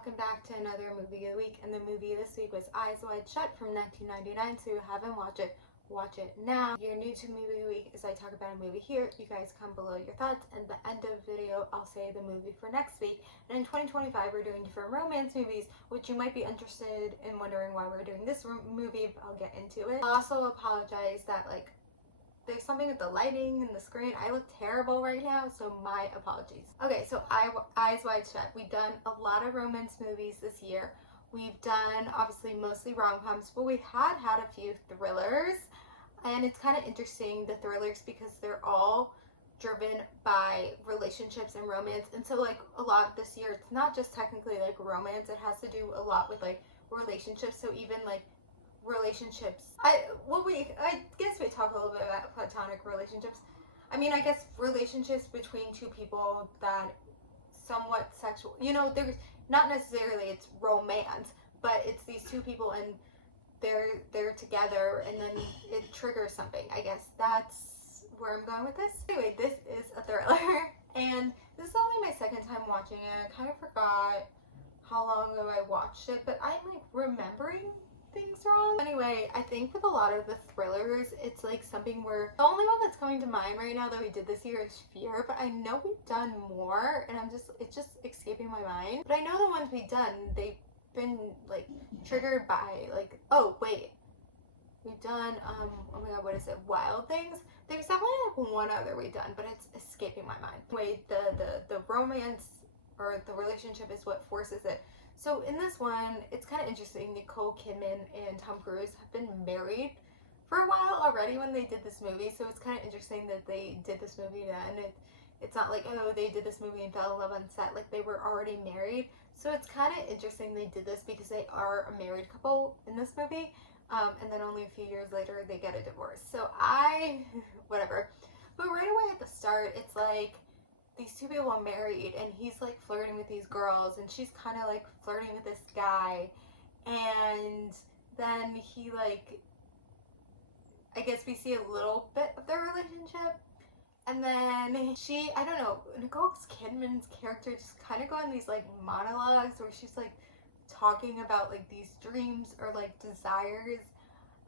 welcome back to another movie of the week. And the movie this week was Eyes Wide Shut from 1999. So if you haven't watched it, watch it now. If you're new to movie of the week, as I talk about a movie here, you guys comment below your thoughts. And at the end of the video, I'll say the movie for next week. And in 2025, we're doing different romance movies, which you might be interested in wondering why we're doing this movie. But I'll get into it. I also apologize that there's something with the lighting and the screen. I look terrible right now, so my apologies. Okay, so Eyes Wide Shut. We've done a lot of romance movies this year. We've done, obviously, mostly rom-coms, but we had a few thrillers. And it's kind of interesting, the thrillers, because they're all driven by relationships and romance. And so, a lot this year, it's not just technically, romance. It has to do a lot with, relationships. So even, relationships. I guess we talk a little bit about platonic relationships. I mean, I guess relationships between two people that somewhat sexual. You know, there's not necessarily it's romance, but it's these two people and they're together and then it triggers something. I guess that's where I'm going with this. Anyway, this is a thriller and this is only my second time watching it. I kind of forgot how long ago I watched it, but I'm remembering things wrong. Anyway, I think with a lot of the thrillers, it's something where the only one that's coming to mind right now that we did this year is Fear, but I know we've done more and it's just escaping my mind. But I know the ones we've done, they've been triggered by oh wait, we've done oh my god, what is it, Wild Things? There's definitely one other we've done, but it's escaping my mind. Wait, the romance or the relationship is what forces it. So in this one, it's kind of interesting. Nicole Kidman and Tom Cruise have been married for a while already when they did this movie. So it's kind of interesting that they did this movie and it's not oh, they did this movie and fell in love on set. They were already married. So it's kind of interesting they did this because they are a married couple in this movie. And then only a few years later, they get a divorce. So whatever. But right away at the start, it's these two people are married and he's flirting with these girls and she's kind of flirting with this guy, and then he I guess we see a little bit of their relationship, and then I don't know, Nicole Kidman's character just kind of go on these monologues where she's talking about these dreams or desires,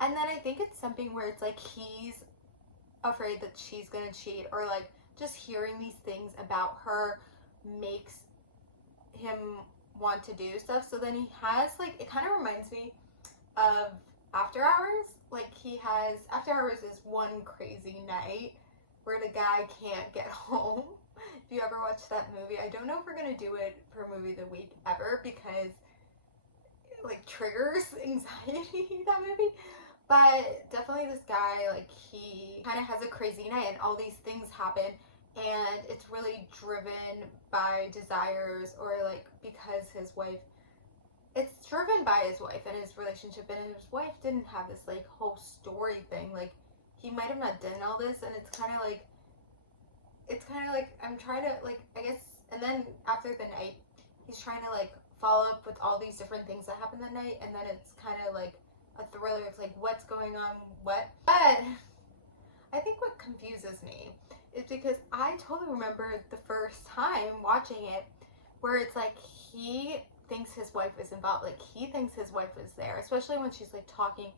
and then I think it's something where it's he's afraid that she's gonna cheat, or just hearing these things about her makes him want to do stuff. So then he has it kind of reminds me of After Hours. He has After Hours is one crazy night where the guy can't get home. If you ever watched that movie, I don't know if we're gonna do it for movie of the week ever because it triggers anxiety, that movie. But definitely this guy, he kind of has a crazy night and all these things happen and it's really driven by desires or because his wife, it's driven by his wife and his relationship, and his wife didn't have this whole story thing. He might have not done all this, and it's kind of I'm trying to I guess, and then after the night he's trying to follow up with all these different things that happened that night, and then it's kind of a thriller. It's what's going on, what? But I think what confuses me is because I totally remember the first time watching it where it's he thinks his wife is involved. He thinks his wife is there, especially when she's talking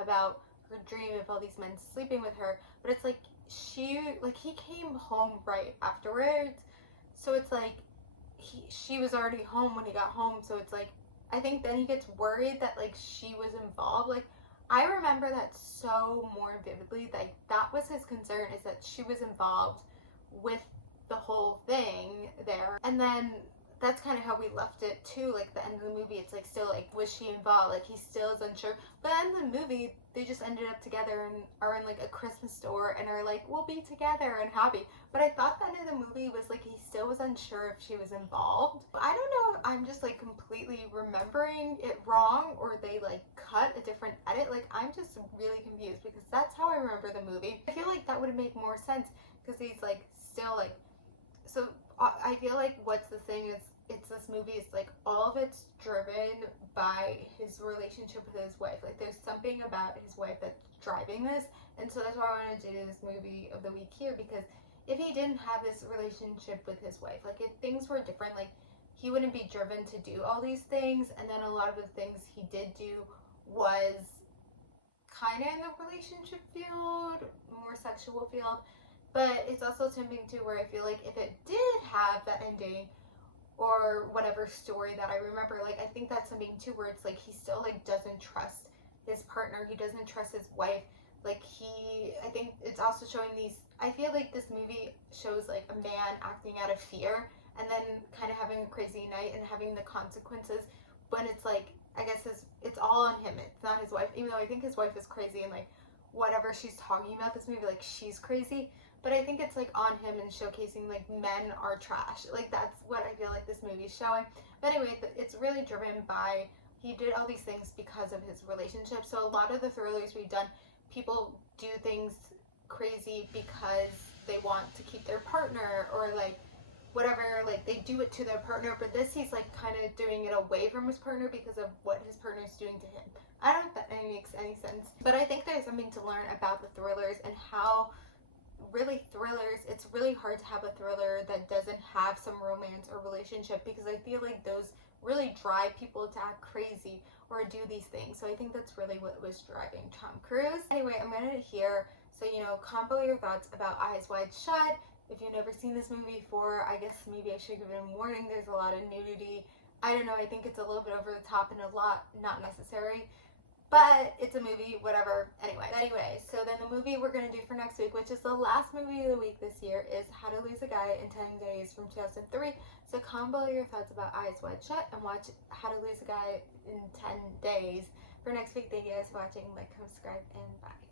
about her dream of all these men sleeping with her. But it's he came home right afterwards, so it's she was already home when he got home. So it's I think then he gets worried that she was involved. I remember that so more vividly, that was his concern, is that she was involved with the whole thing there. And then that's kind of how we left it too. The end of the movie, it's still was she involved? He still is unsure. But at the end of the movie, they just ended up together and are in a Christmas store and are we'll be together and happy. But I thought the end of the movie was he still was unsure if she was involved. I don't know if I'm just completely remembering it wrong or they cut a different edit. I'm just really confused because that's how I remember the movie. I feel that would make more sense because he's still so I feel what's the thing is, it's this movie is all of it's driven by his relationship with his wife. There's something about his wife that's driving this, and so that's why I wanted to do this movie of the week here, because if he didn't have this relationship with his wife, if things were different, he wouldn't be driven to do all these things. And then a lot of the things he did do was kind of in the relationship field, more sexual field. But it's also something too where I feel like if it did have that ending or whatever story that I remember, like I think that's something too where it's like he still like doesn't trust his partner, he doesn't trust his wife. Like I think it's also showing these, I feel like this movie shows like a man acting out of fear and then kind of having a crazy night and having the consequences when it's like, I guess it's all on him, it's not his wife, even though I think his wife is crazy and like whatever she's talking about this movie, like she's crazy. But I think it's like on him and showcasing like men are trash. Like that's what I feel like this movie's showing. But anyway, it's really driven by, he did all these things because of his relationship. So a lot of the thrillers we've done, people do things crazy because they want to keep their partner or like whatever, like they do it to their partner. But this, he's like kind of doing it away from his partner because of what his partner is doing to him. I don't know if that makes any sense, but I think there's something to learn about the thrillers and how really thrillers, it's really hard to have a thriller that doesn't have some romance or relationship, because I feel like those really drive people to act crazy or do these things. So I think that's really what was driving Tom Cruise. Anyway, I'm gonna hear, so combo your thoughts about Eyes Wide Shut. If you've never seen this movie before, I guess maybe I should give it a warning. There's a lot of nudity. I don't know, I think it's a little bit over the top and a lot not necessary. But it's a movie, whatever. Anyway, so then the movie we're going to do for next week, which is the last movie of the week this year, is How to Lose a Guy in 10 Days from 2003. So combo your thoughts about Eyes Wide Shut and watch How to Lose a Guy in 10 Days for next week. Thank you guys for watching. Like, subscribe, and bye.